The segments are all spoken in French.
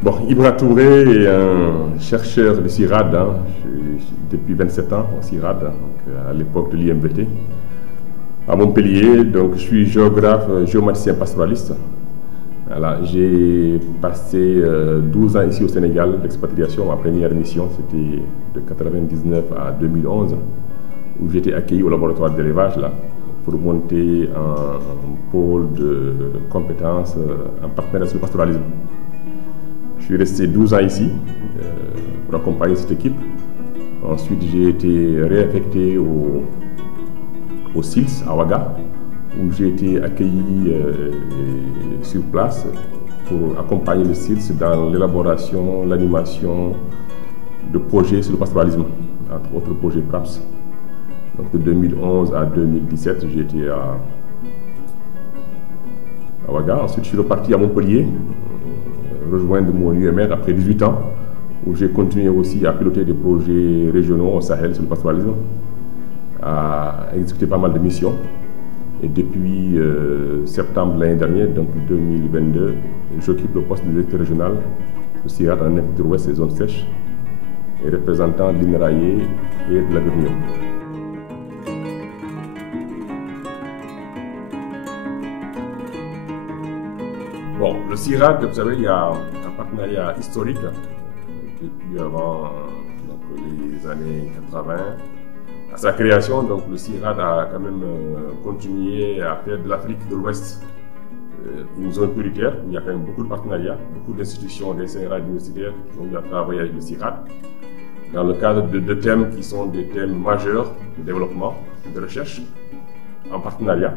Bon, Ibra Touré est un chercheur de CIRAD, depuis 27 ans au CIRAD, donc à l'époque de l'IMBT, à Montpellier. Donc, je suis géographe, géomaticien pastoraliste. Voilà, j'ai passé 12 ans ici au Sénégal d'expatriation. Ma première mission, c'était de 1999 à 2011, où j'étais accueilli au laboratoire d'élevage là, pour monter un pôle de compétences en partenariat sur le pastoralisme. Je suis resté 12 ans ici pour accompagner cette équipe. Ensuite, j'ai été réaffecté au SILS à Ouaga, où j'ai été accueilli sur place pour accompagner le SILS dans l'élaboration, l'animation de projets sur le pastoralisme, entre autres projets PRAPS. Donc de 2011 à 2017, j'ai été à Ouaga. Ensuite, je suis reparti à Montpellier, rejoindre mon UMR après 18 ans, où j'ai continué aussi à piloter des projets régionaux au Sahel sur le pastoralisme, à exécuter pas mal de missions. Et depuis septembre l'année dernière, donc 2022, j'occupe le poste de directeur régional du CIRAD en Afrique de l'Ouest et zone sèche, et représentant de l'INRAE et de la l'Union. Bon, le CIRAD, vous savez, il y a un partenariat historique depuis avant les années 80. À sa création, donc, le CIRAD a quand même continué à faire de l'Afrique de l'Ouest une zone prioritaire où il y a quand même beaucoup de partenariats, beaucoup d'institutions, des CRA universitaires qui ont eu à travailler avec le CIRAD dans le cadre de thèmes qui sont des thèmes majeurs de développement, de recherche, en partenariat.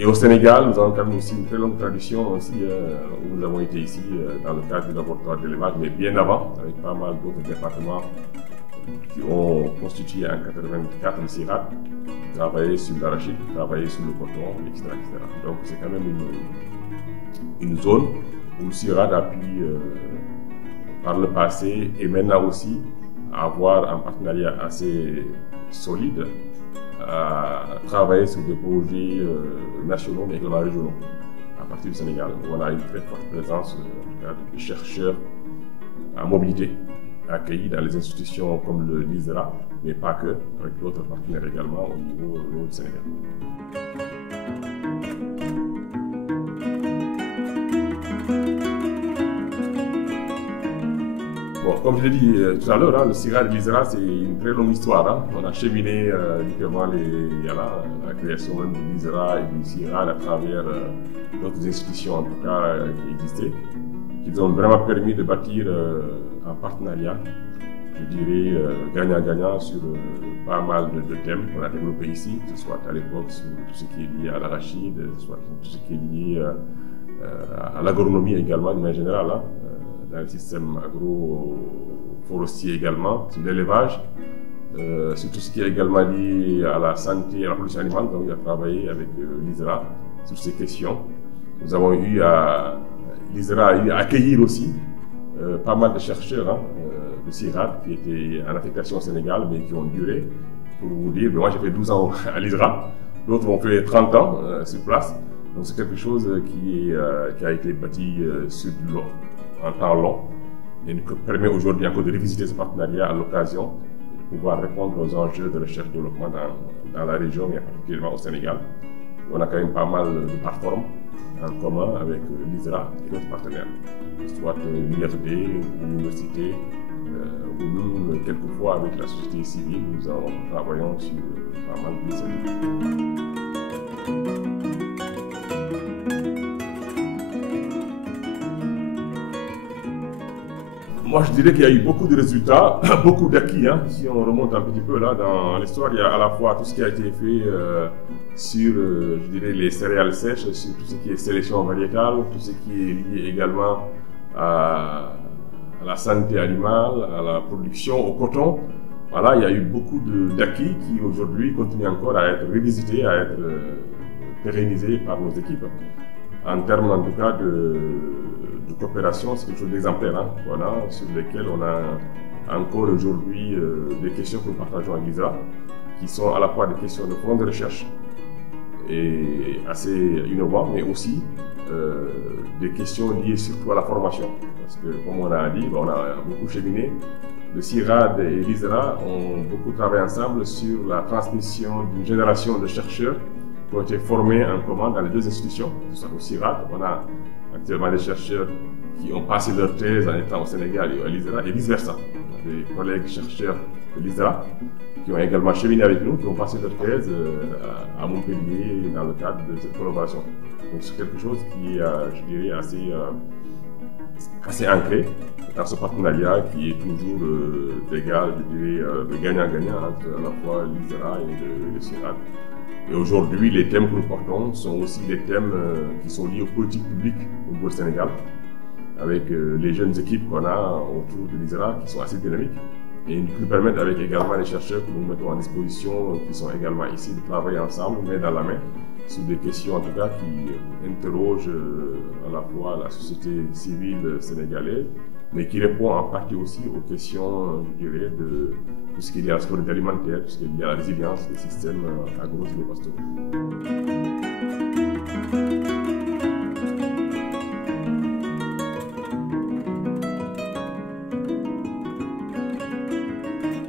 Et au Sénégal, nous avons quand même aussi une très longue tradition aussi, où nous avons été ici dans le cadre du laboratoire d'élevage, mais bien avant, avec pas mal d'autres départements qui ont constitué en 1984 le CIRAD, travaillé sur l'arachide, travaillé sur le coton, etc. Donc c'est quand même une zone où le CIRAD a pu, par le passé et maintenant aussi, avoir un partenariat assez solide, à travailler sur des projets nationaux mais également régionaux à partir du Sénégal, où on a une très forte présence de chercheurs en mobilité accueillis dans les institutions comme le l'ISRA, mais pas que, avec d'autres partenaires également au niveau du Sénégal. Bon, comme je l'ai dit tout à l'heure, le CIRAD et l'ISRA, c'est une très longue histoire. On a cheminé différemment la création même de l'ISRA et du CIRAD à travers d'autres institutions, en tout cas, qui existaient, qui nous ont vraiment permis de bâtir un partenariat, je dirais, gagnant-gagnant sur pas mal de thèmes qu'on a développés ici, que ce soit à l'époque sur tout ce qui est lié à l'arachide, que ce soit tout ce qui est lié à l'agronomie également, de manière générale, dans le système agro-forestier également, sur l'élevage, sur tout ce qui est également lié à la santé et à la production animale. Donc, on a travaillé avec l'ISRA sur ces questions. Nous avons eu l'ISRA a eu à accueillir aussi pas mal de chercheurs de CIRAD qui étaient en affectation au Sénégal, mais qui ont duré. Pour vous dire, moi j'ai fait 12 ans à l'ISRA, d'autres ont fait 30 ans sur place. Donc c'est quelque chose qui a été bâti sur en temps long et qui permet aujourd'hui encore de revisiter ce partenariat à l'occasion de pouvoir répondre aux enjeux de recherche et développement dans la région, mais particulièrement au Sénégal. On a quand même pas mal de plateformes en commun avec l'ISRA et d'autres partenaires, soit l'IRD ou l'université, ou même quelquefois avec la société civile, nous travaillons sur pas mal d'initiatives. Moi, je dirais qu'il y a eu beaucoup de résultats, beaucoup d'acquis. Si on remonte un petit peu là dans l'histoire, il y a à la fois tout ce qui a été fait sur, je dirais, les céréales sèches, sur tout ce qui est sélection variétale, tout ce qui est lié également à la santé animale, à la production, au coton. Voilà, il y a eu beaucoup d'acquis qui aujourd'hui continuent encore à être révisités, à être pérennisés par nos équipes. En termes en tout cas de coopération, c'est quelque chose d'exemplaire, voilà, sur lesquels on a encore aujourd'hui des questions que nous partageons avec l'ISRA, qui sont à la fois des questions de fonds de recherche et assez innovantes, mais aussi des questions liées surtout à la formation. Parce que, comme on a dit, on a beaucoup cheminé. Le CIRAD et l'ISRA ont beaucoup travaillé ensemble sur la transmission d'une génération de chercheurs qui ont été formés en commun dans les deux institutions. Au CIRAD, on a actuellement des chercheurs qui ont passé leur thèse en étant au Sénégal et à l'ISRA, et vice-versa. Des collègues chercheurs de l'ISRA qui ont également cheminé avec nous, qui ont passé leur thèse à Montpellier dans le cadre de cette collaboration. Donc c'est quelque chose qui est, je dirais, assez ancré dans ce partenariat qui est toujours d'égal, je dirais, de gagnant-gagnant entre à la fois l'ISRA et le CIRAD. Et aujourd'hui, les thèmes que nous portons sont aussi des thèmes qui sont liés aux politiques publiques au niveau du Sénégal, avec les jeunes équipes qu'on a autour de l'ISRA qui sont assez dynamiques et qui nous permettent, avec également les chercheurs que nous mettons en disposition, qui sont également ici, de travailler ensemble, main dans la main, sur des questions en tout cas qui interrogent à la fois la société civile sénégalaise, mais qui répond en partie aussi aux questions, je dirais, de tout ce qui est lié à la sécurité alimentaire, tout ce qui est lié à la résilience des systèmes agro-pastoraux.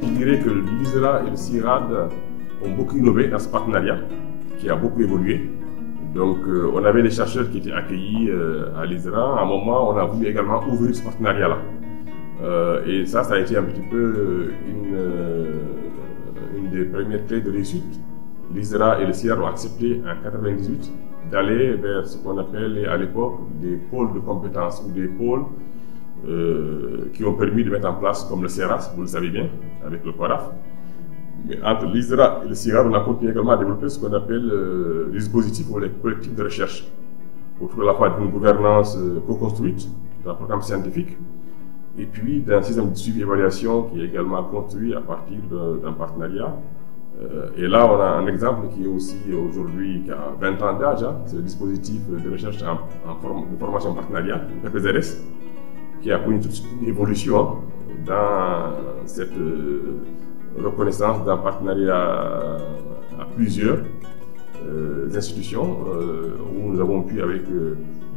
Je dirais que l'ISRA et le CIRAD ont beaucoup innové dans ce partenariat, qui a beaucoup évolué. Donc, on avait des chercheurs qui étaient accueillis à l'ISRA. À un moment, on a voulu également ouvrir ce partenariat-là. Et ça a été un petit peu une des premières clés de réussite. L'ISRA et le CIRAD ont accepté en 1998 d'aller vers ce qu'on appelle à l'époque des pôles de compétences ou des pôles qui ont permis de mettre en place, comme le CERAS, vous le savez bien, avec le CORAF. Mais entre l'ISRA et le CIRAD, on a continué également à développer ce qu'on appelle les dispositifs ou les collectifs de recherche, autour à la fois d'une gouvernance co-construite d'un programme scientifique, et puis d'un système de suivi-évaluation qui est également construit à partir d'un partenariat. Et là, on a un exemple qui est aussi aujourd'hui, qui a 20 ans d'âge, hein, c'est le dispositif de recherche de formation partenariat, le PPZRS, qui a connu toute une évolution dans cette reconnaissance d'un partenariat à plusieurs institutions où nous avons pu, avec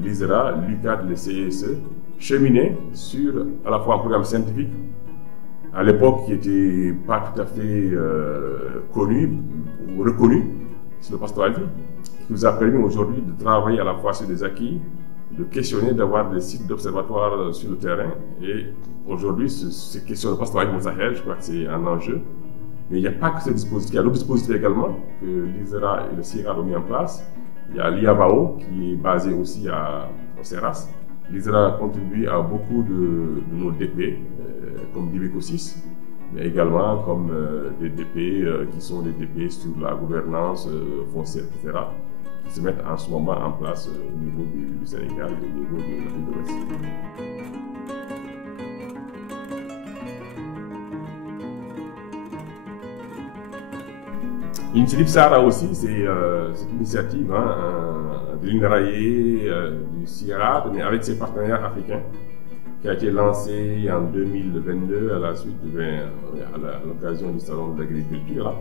l'ISRA, l'UCAD, le CESE, cheminer sur à la fois un programme scientifique à l'époque qui n'était pas tout à fait connu ou reconnu sur le pastoralisme, qui nous a permis aujourd'hui de travailler à la fois sur des acquis, de questionner, d'avoir des sites d'observatoire sur le terrain. Et aujourd'hui, ces questions de pastoralisme au Sahel, je crois que c'est un enjeu. Mais il n'y a pas que ce dispositif, il y a d'autres dispositifs également que l'ISRA et le CIRAD ont mis en place. Il y a l'IABAO qui est basé aussi au CERAS. L'ISRA contribue à beaucoup de nos DP, comme DIBECO 6, mais également comme des DP qui sont des DP sur la gouvernance foncière, etc., qui se mettent en ce moment en place au niveau du Sénégal et au niveau de l'Afrique de l'Ouest. L'initiative Sahara aussi, c'est cette initiative de l'INRAE, du CIRAD, mais avec ses partenaires africains, qui a été lancée en 2022 à la suite, à l'occasion du Salon de l'agriculture.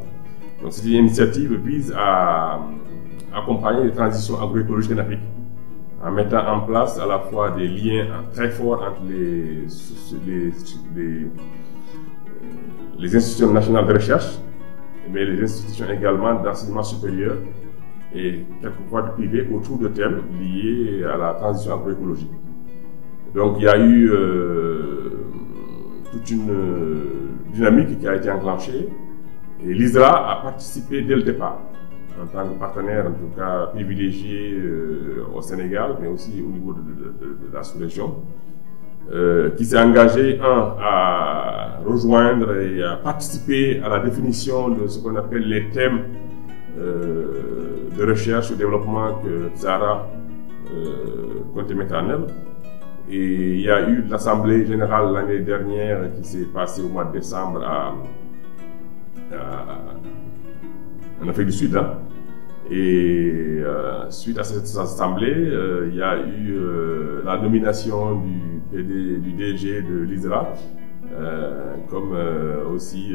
Donc cette initiative vise à accompagner les transitions agroécologiques en Afrique, en mettant en place à la fois des liens très forts entre les institutions nationales de recherche, mais les institutions également d'enseignement supérieur et quelquefois du privé autour de thèmes liés à la transition agroécologique. Donc il y a eu toute une dynamique qui a été enclenchée et l'ISRA a participé dès le départ en tant que partenaire, en tout cas privilégié au Sénégal, mais aussi au niveau de la sous-région, qui s'est engagé, à rejoindre et à participer à la définition de ce qu'on appelle les thèmes de recherche et développement que Sahara comptait mettre en œuvre. Et il y a eu l'Assemblée générale l'année dernière qui s'est passée au mois de décembre en Afrique du Sud. Hein. Et suite à cette assemblée, il y a eu la nomination du DG de l'ISRA comme aussi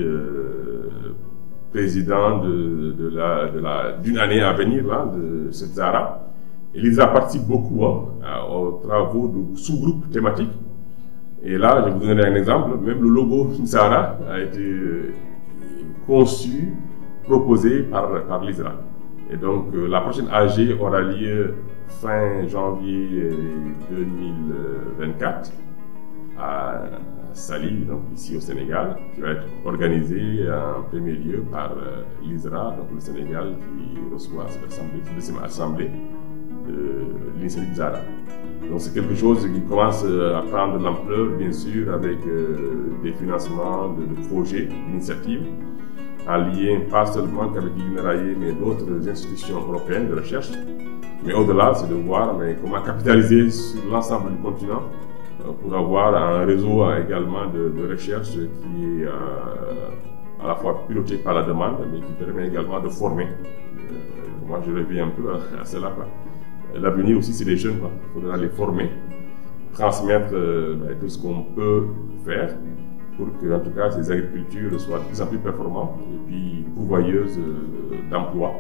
président d'une année à venir là, de cette Sahara. Et l'ISRA participe beaucoup aux travaux de sous-groupes thématiques Et là, je vais vous donner un exemple. Même le logo Zara a été conçu, proposé par l'ISRA. Et donc, la prochaine AG aura lieu fin janvier 2024 à Saly, donc ici au Sénégal, qui va être organisé en premier lieu par l'ISRA, donc le Sénégal, qui reçoit cette deuxième assemblée de l'initiative Zara. Donc c'est quelque chose qui commence à prendre de l'ampleur, bien sûr, avec des financements de projets, d'initiatives, en lien pas seulement qu'avec l'INRAE, mais d'autres institutions européennes de recherche. Mais au-delà, c'est de voir comment capitaliser sur l'ensemble du continent pour avoir un réseau également de recherche qui est à la fois piloté par la demande, mais qui permet également de former. Moi, je reviens un peu à cela. L'avenir aussi, c'est les jeunes. Il faudra les former, transmettre tout ce qu'on peut faire pour que, en tout cas, ces agricultures soient de plus en plus performantes et puis pourvoyeuses d'emplois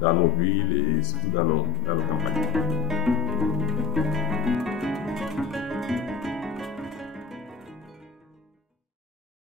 dans nos villes et surtout dans nos campagnes.